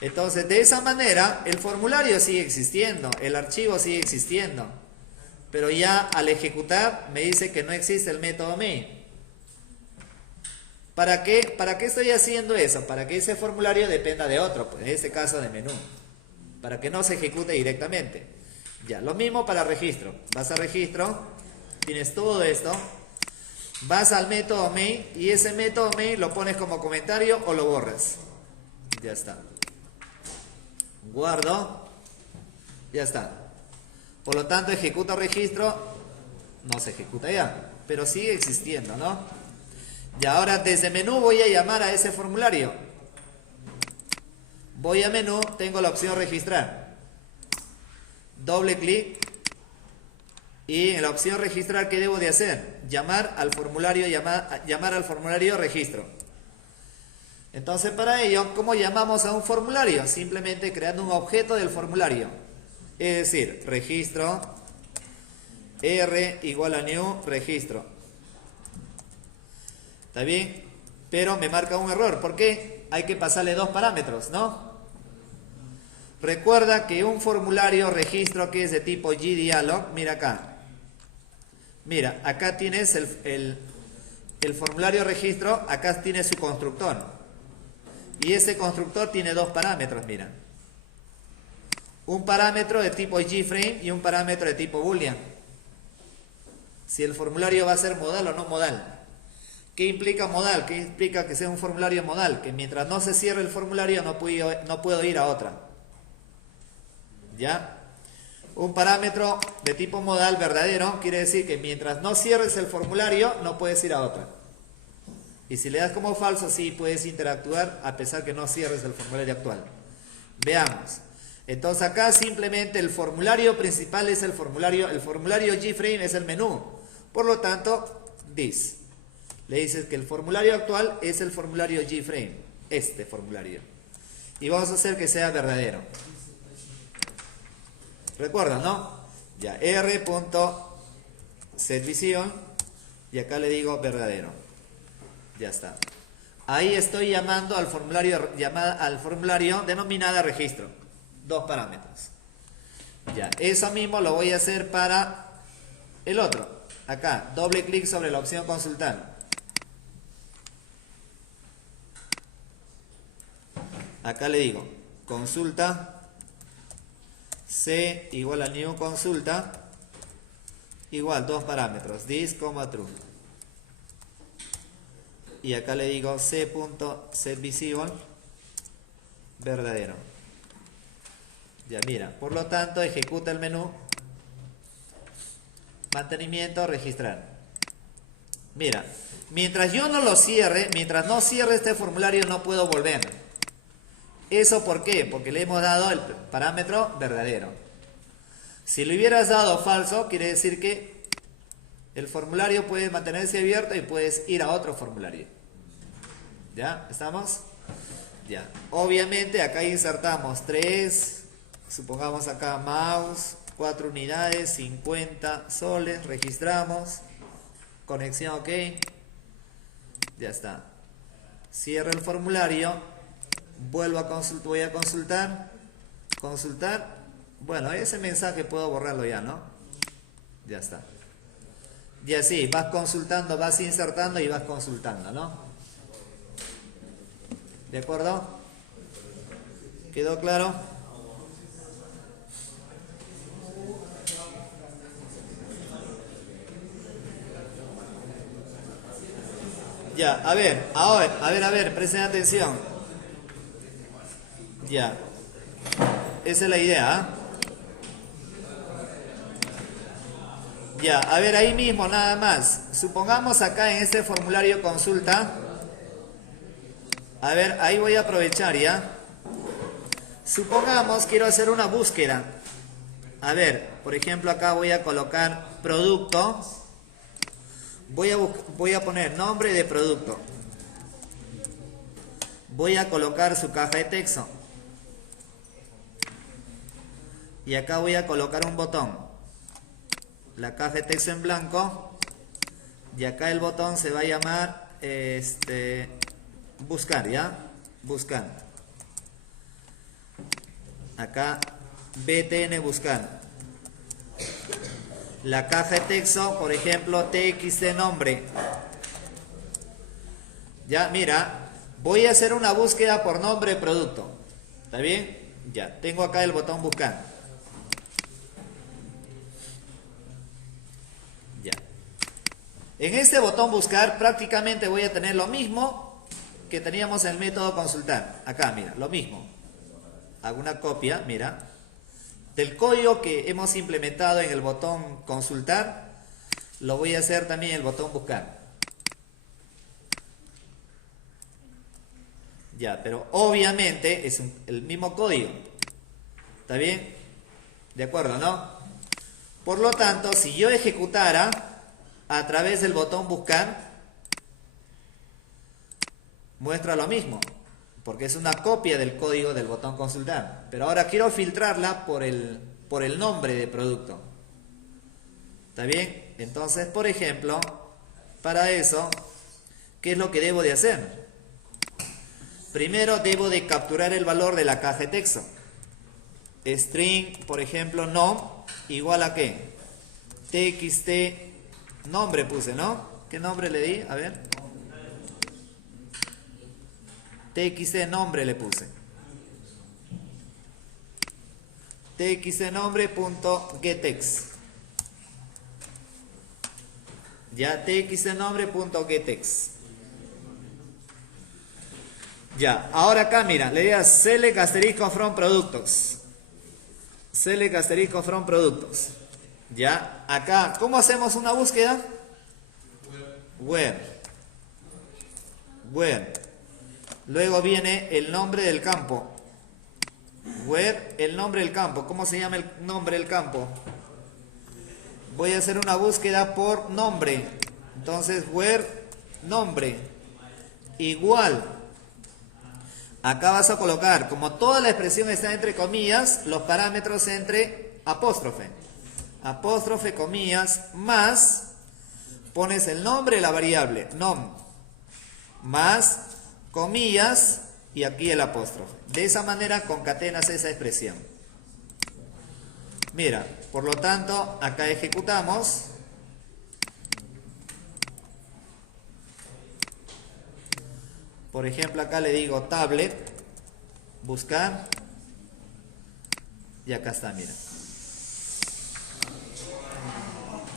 Entonces, de esa manera, el formulario sigue existiendo. El archivo sigue existiendo. Pero ya al ejecutar me dice que no existe el método main. ¿Para qué estoy haciendo eso? Para que ese formulario dependa de otro, pues, en este caso de menú. Para que no se ejecute directamente. Ya, lo mismo para registro. Vas a registro, tienes todo esto. Vas al método main y ese método main lo pones como comentario o lo borras. Ya está. Guardo. Ya está. Por lo tanto, ejecuta registro. No se ejecuta ya, pero sigue existiendo, ¿no? Y ahora desde menú voy a llamar a ese formulario. Voy a menú, tengo la opción registrar. Doble clic. Y en la opción registrar, ¿qué debo de hacer? Llamar al formulario registro. Entonces para ello, ¿cómo llamamos a un formulario? Simplemente creando un objeto del formulario. Es decir, registro R igual a new registro. ¿Está bien? Pero me marca un error. ¿Por qué? Hay que pasarle dos parámetros, ¿no? Recuerda que un formulario registro que es de tipo gDialog, mira acá. Mira, acá tienes el formulario registro, acá tienes su constructor. Y ese constructor tiene dos parámetros, mira. Un parámetro de tipo gFrame y un parámetro de tipo boolean. Si el formulario va a ser modal o no modal. ¿Qué implica modal? ¿Qué implica que sea un formulario modal? Que mientras no se cierre el formulario no puedo ir a otra. ¿Ya? Un parámetro de tipo modal verdadero quiere decir que mientras no cierres el formulario no puedes ir a otra. Y si le das como falso, sí puedes interactuar a pesar que no cierres el formulario actual. Veamos. Entonces acá simplemente el formulario principal es el formulario gFrame es el menú. Por lo tanto, this. Le dices que el formulario actual es el formulario gFrame, este formulario. Y vamos a hacer que sea verdadero. ¿Recuerdan, no? Ya, r.setVision y acá le digo verdadero. Ya está. Ahí estoy llamando al formulario denominada registro. Dos parámetros. Ya, eso mismo lo voy a hacer para el otro. Acá, doble clic sobre la opción consultar. Acá le digo, consulta C igual a new consulta igual dos parámetros, this, true. Y acá le digo c.setVisible verdadero. Ya mira, por lo tanto ejecuta el menú mantenimiento, registrar. Mira, mientras yo no lo cierre, mientras no cierre este formulario no puedo volver. ¿Eso por qué? Porque le hemos dado el parámetro verdadero. Si le hubieras dado falso, quiere decir que el formulario puede mantenerse abierto y puedes ir a otro formulario. ¿Ya? ¿Estamos? Ya. Obviamente acá insertamos 3, supongamos acá mouse, 4 unidades, 50 soles, registramos, conexión ok, ya está. Cierro el formulario. Vuelvo a consultar, voy a consultar, bueno, ese mensaje puedo borrarlo ya, ¿no? Ya está. Y así, vas consultando, vas insertando y vas consultando, ¿no? ¿De acuerdo? ¿Quedó claro? Ya, a ver, presten atención. Ya, esa es la idea, ¿eh? Ya, a ver, ahí mismo nada más. Supongamos acá en este formulario consulta. A ver, ahí voy a aprovechar ya. Supongamos quiero hacer una búsqueda. A ver, por ejemplo acá voy a colocar producto. Voy a poner nombre de producto. Voy a colocar su caja de texto. Y acá voy a colocar un botón. La caja de texto en blanco. Y acá el botón se va a llamar buscar, ¿ya? Buscar. Acá BTN buscar. La caja de texto, por ejemplo, TXT nombre. Ya, mira, voy a hacer una búsqueda por nombre de producto. ¿Está bien? Ya, tengo acá el botón buscar. En este botón buscar prácticamente voy a tener lo mismo que teníamos en el método consultar. Acá, mira, lo mismo. Hago una copia, mira, del código que hemos implementado en el botón consultar, lo voy a hacer también en el botón buscar. Ya, pero obviamente es el mismo código. ¿Está bien? ¿De acuerdo, no? Por lo tanto, si yo ejecutara a través del botón buscar, muestra lo mismo, porque es una copia del código del botón consultar. Pero ahora quiero filtrarla por el nombre de producto. ¿Está bien? Entonces, por ejemplo, para eso, ¿qué es lo que debo de hacer? Primero debo de capturar el valor de la caja de texto. String, por ejemplo, no, igual a ¿qué? TXT, nombre puse, ¿no? ¿Qué nombre le di? A ver. TXT nombre le puse. TXT nombre.getEx. Ya, TXT nombre.getEx. Ya, ahora acá mira, le digas select asterisco from productos. Select asterisco from productos. Ya, acá, ¿cómo hacemos una búsqueda? Where. Luego viene el nombre del campo. Where, el nombre del campo. ¿Cómo se llama el nombre del campo? Voy a hacer una búsqueda por nombre. Entonces, where, nombre. Igual. Acá vas a colocar, como toda la expresión está entre comillas, los parámetros entre apóstrofe. Apóstrofe, comillas, más, pones el nombre de la variable, nom, más, comillas, y aquí el apóstrofe. De esa manera concatenas esa expresión. Mira, por lo tanto, acá ejecutamos. Por ejemplo, acá le digo tablet, buscar, y acá está, mira.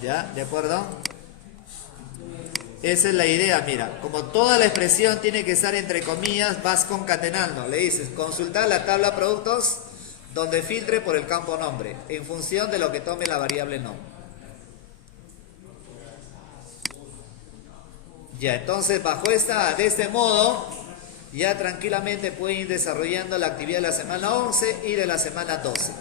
¿Ya? ¿De acuerdo? Esa es la idea, mira. Como toda la expresión tiene que estar entre comillas, vas concatenando. Le dices, consultar la tabla productos donde filtre por el campo nombre, en función de lo que tome la variable nombre. Ya, entonces de este modo, ya tranquilamente pueden ir desarrollando la actividad de la semana 11 y de la semana 12.